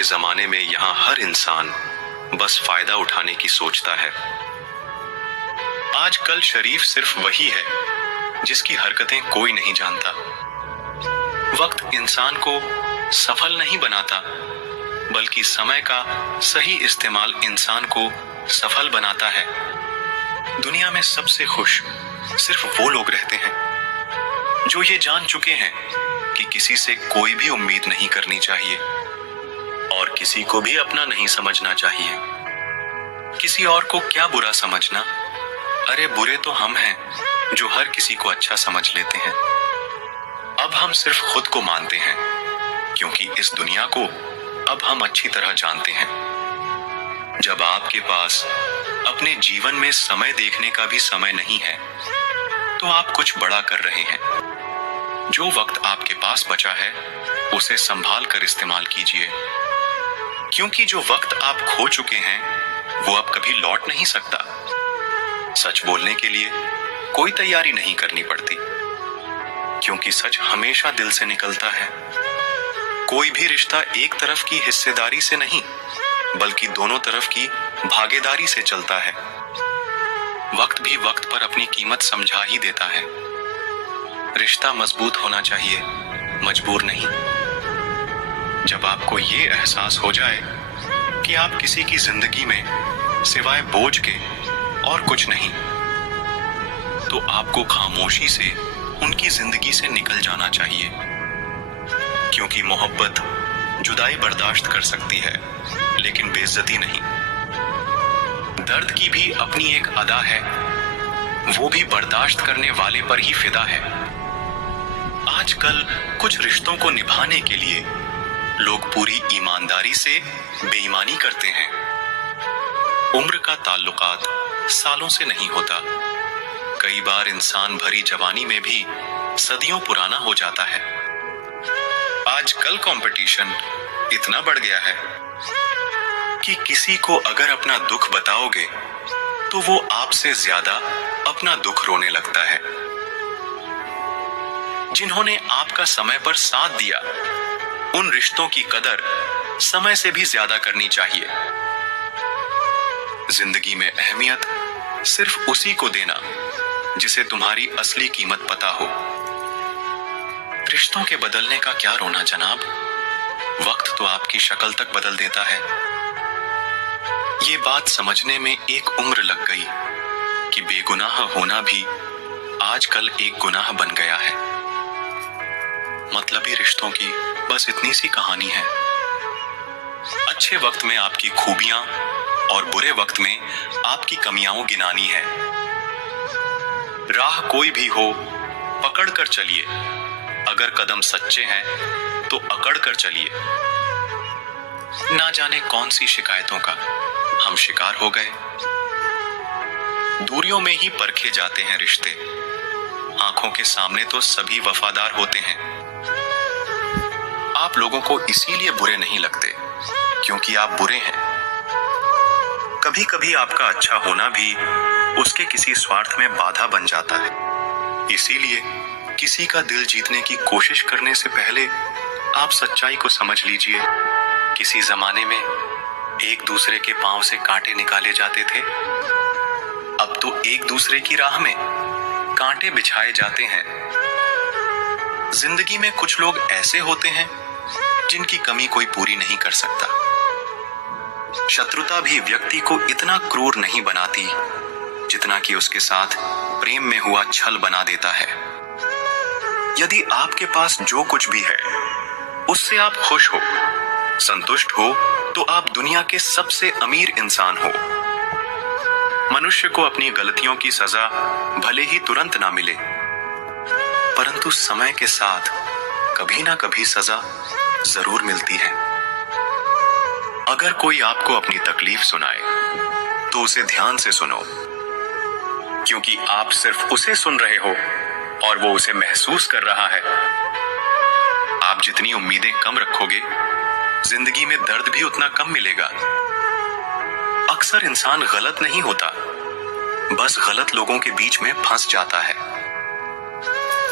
के जमाने में यहाँ हर इंसान बस फायदा उठाने की सोचता है। आजकल शरीफ सिर्फ वही है जिसकी हरकतें कोई नहीं जानता। वक्त इंसान को सफल नहीं बनाता, बल्कि समय का सही इस्तेमाल इंसान को सफल बनाता है। दुनिया में सबसे खुश सिर्फ वो लोग रहते हैं जो ये जान चुके हैं कि किसी से कोई भी उम्मीद नहीं करनी चाहिए और किसी को भी अपना नहीं समझना चाहिए। किसी और को क्या बुरा समझना, अरे बुरे तो हम हैं जो हर किसी को अच्छा समझ लेते हैं। अब हम सिर्फ खुद को मानते हैं, क्योंकि इस दुनिया को अब हम अच्छी तरह जानते हैं। जब आपके पास अपने जीवन में समय देखने का भी समय नहीं है, तो आप कुछ बड़ा कर रहे हैं। जो वक्त आपके पास बचा है उसे संभाल कर इस्तेमाल कीजिए, क्योंकि जो वक्त आप खो चुके हैं वो अब कभी लौट नहीं सकता। सच बोलने के लिए कोई तैयारी नहीं करनी पड़ती, क्योंकि सच हमेशा दिल से निकलता है। कोई भी रिश्ता एक तरफ की हिस्सेदारी से नहीं, बल्कि दोनों तरफ की भागीदारी से चलता है। वक्त भी वक्त पर अपनी कीमत समझा ही देता है। रिश्ता मजबूत होना चाहिए, मजबूर नहीं। जब आपको ये एहसास हो जाए कि आप किसी की जिंदगी में सिवाय बोझ के और कुछ नहीं, तो आपको खामोशी से उनकी जिंदगी से निकल जाना चाहिए, क्योंकि मोहब्बत जुदाई बर्दाश्त कर सकती है, लेकिन बेइज्जती नहीं। दर्द की भी अपनी एक अदा है, वो भी बर्दाश्त करने वाले पर ही फिदा है। आजकल कुछ रिश्तों को निभाने के लिए लोग पूरी ईमानदारी से बेईमानी करते हैं। उम्र का ताल्लुकात सालों से नहीं होता। कई बार इंसान भरी जवानी में भी सदियों पुराना हो जाता है। आजकल कंपटीशन इतना बढ़ गया है कि किसी को अगर अपना दुख बताओगे तो वो आपसे ज्यादा अपना दुख रोने लगता है। जिन्होंने आपका समय पर साथ दिया, उन रिश्तों की कदर समय से भी ज्यादा करनी चाहिए। जिंदगी में अहमियत सिर्फ उसी को देना जिसे तुम्हारी असली कीमत पता हो। रिश्तों के बदलने का क्या रोना जनाब, वक्त तो आपकी शक्ल तक बदल देता है। ये बात समझने में एक उम्र लग गई कि बेगुनाह होना भी आजकल एक गुनाह बन गया है। मतलबी रिश्तों की बस इतनी सी कहानी है। अच्छे वक्त में आपकी खूबियां और बुरे वक्त में आपकी कमियां गिनानी है। राह कोई भी हो, पकड़ कर चलिए। अगर कदम सच्चे हैं तो अकड़ कर चलिए। ना जाने कौन सी शिकायतों का हम शिकार हो गए। दूरियों में ही परखे जाते हैं रिश्ते। आंखों के सामने तो सभी वफादार होते हैं। आप लोगों को इसीलिए बुरे नहीं लगते क्योंकि आप बुरे हैं। कभी कभी आपका अच्छा होना भी उसके किसी स्वार्थ में बाधा बन जाता है। इसीलिए किसी का दिल जीतने की कोशिश करने से पहले आप सच्चाई को समझ लीजिए। किसी जमाने में एक दूसरे के पांव से कांटे निकाले जाते थे, अब तो एक दूसरे की राह में कांटे बिछाए जाते हैं। जिंदगी में कुछ लोग ऐसे होते हैं जिनकी कमी कोई पूरी नहीं कर सकता। शत्रुता भी व्यक्ति को इतना क्रूर नहीं बनाती जितना कि उसके साथ प्रेम में हुआ छल बना देता है। यदि आपके पास जो कुछ भी है उससे आप खुश हो, संतुष्ट हो, तो आप दुनिया के सबसे अमीर इंसान हो। मनुष्य को अपनी गलतियों की सजा भले ही तुरंत ना मिले, परंतु समय के साथ कभी ना कभी सजा जरूर मिलती है। अगर कोई आपको अपनी तकलीफ सुनाए तो उसे ध्यान से सुनो, क्योंकि आप सिर्फ उसे सुन रहे हो और वो उसे महसूस कर रहा है। आप जितनी उम्मीदें कम रखोगे, जिंदगी में दर्द भी उतना कम मिलेगा। अक्सर इंसान गलत नहीं होता, बस गलत लोगों के बीच में फंस जाता है।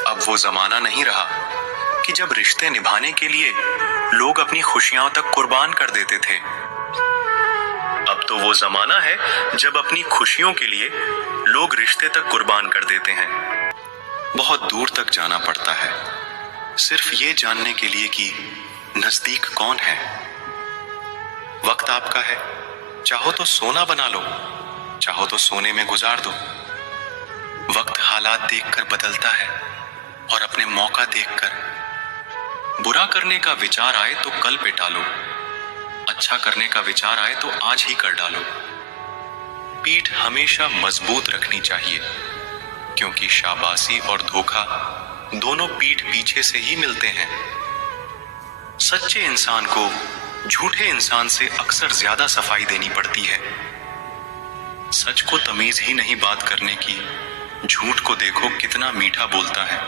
अब वो जमाना नहीं रहा कि जब रिश्ते निभाने के लिए लोग अपनी खुशियां तक कुर्बान कर देते थे। अब तो वो जमाना है जब अपनी खुशियों के लिए लोग रिश्ते तक कुर्बान कर देते हैं। बहुत दूर तक जाना पड़ता है सिर्फ ये जानने के लिए कि नजदीक कौन है। वक्त आपका है, चाहो तो सोना बना लो, चाहो तो सोने में गुजार दो। वक्त हालात देखकर बदलता है और अपने मौका देखकर। बुरा करने का विचार आए तो कल पे टालो, अच्छा करने का विचार आए तो आज ही कर डालो। पीठ हमेशा मजबूत रखनी चाहिए, क्योंकि शाबाशी और धोखा दोनों पीठ पीछे से ही मिलते हैं। सच्चे इंसान को झूठे इंसान से अक्सर ज्यादा सफाई देनी पड़ती है। सच को तमीज ही नहीं बात करने की, झूठ को देखो कितना मीठा बोलता है।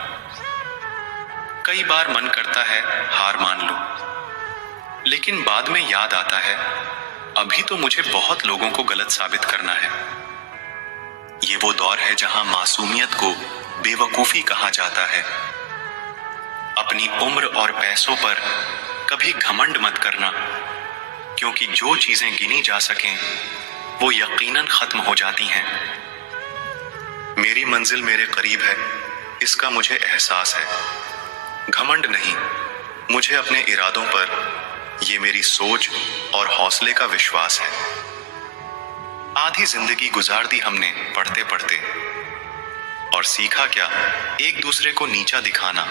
कई बार मन करता है हार मान लो, लेकिन बाद में याद आता है अभी तो मुझे बहुत लोगों को गलत साबित करना है। ये वो दौर है जहां मासूमियत को बेवकूफी कहा जाता है। अपनी उम्र और पैसों पर कभी घमंड मत करना, क्योंकि जो चीजें गिनी जा सकें वो यकीनन खत्म हो जाती हैं। मेरी मंजिल मेरे करीब है, इसका मुझे एहसास है। घमंड नहीं, मुझे अपने इरादों पर ये मेरी सोच और हौसले का विश्वास है। आधी जिंदगी गुजार दी हमने पढ़ते पढ़ते, और सीखा क्या, एक दूसरे को नीचा दिखाना।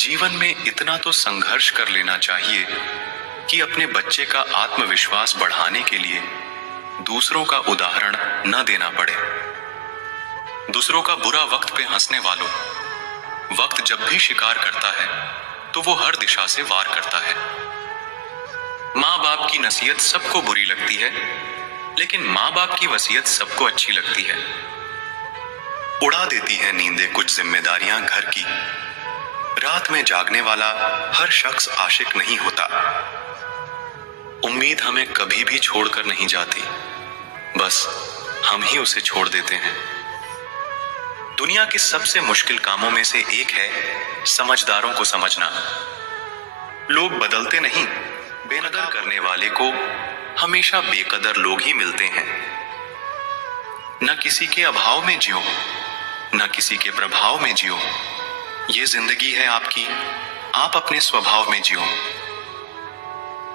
जीवन में इतना तो संघर्ष कर लेना चाहिए कि अपने बच्चे का आत्मविश्वास बढ़ाने के लिए दूसरों का उदाहरण न देना पड़े। दूसरों का बुरा वक्त पे हंसने वालों, वक्त जब भी शिकार करता है तो वो हर दिशा से वार करता है। माँ बाप की नसीहत सबको बुरी लगती है, लेकिन माँ बाप की वसीयत सबको अच्छी लगती है। उड़ा देती है नींदें कुछ जिम्मेदारियां घर की। रात में जागने वाला हर शख्स आशिक नहीं होता। उम्मीद हमें कभी भी छोड़कर नहीं जाती, बस हम ही उसे छोड़ देते हैं। दुनिया के सबसे मुश्किल कामों में से एक है समझदारों को समझना। लोग बदलते नहीं, बेकदर करने वाले को हमेशा बेकदर लोग ही मिलते हैं। न किसी के अभाव में जियो, न किसी के प्रभाव में जियो। ये जिंदगी है आपकी, आप अपने स्वभाव में जियो।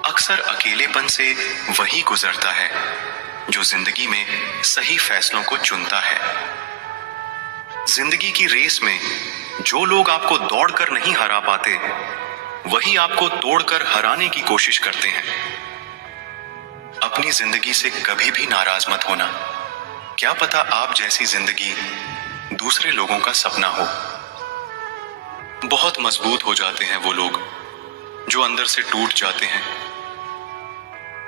अक्सर अकेलेपन से वही गुजरता है जो जिंदगी में सही फैसलों को चुनता है। जिंदगी की रेस में जो लोग आपको दौड़कर नहीं हरा पाते, वही आपको तोड़कर हराने की कोशिश करते हैं। अपनी जिंदगी से कभी भी नाराज मत होना। क्या पता आप जैसी जिंदगी दूसरे लोगों का सपना हो। बहुत मजबूत हो जाते हैं वो लोग जो अंदर से टूट जाते हैं।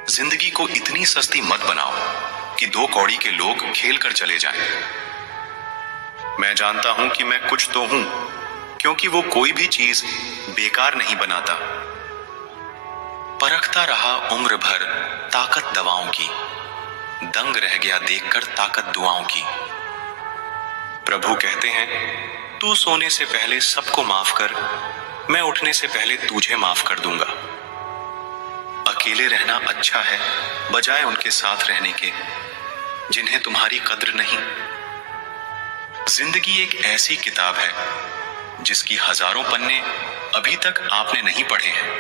जिंदगी को इतनी सस्ती मत बनाओ कि दो कौड़ी के लोग खेल कर चले जाएं। मैं जानता हूं कि मैं कुछ तो हूं, क्योंकि वो कोई भी चीज बेकार नहीं बनाता। परखता रहा उम्र भर ताकत दवाओं की, दंग रह गया देखकर ताकत दुआओं की। प्रभु कहते हैं, तू सोने से पहले सबको माफ कर, मैं उठने से पहले तुझे माफ कर दूंगा। अकेले रहना अच्छा है बजाय उनके साथ रहने के जिन्हें तुम्हारी कद्र नहीं। जिंदगी एक ऐसी किताब है जिसकी हजारों पन्ने अभी तक आपने नहीं पढ़े हैं।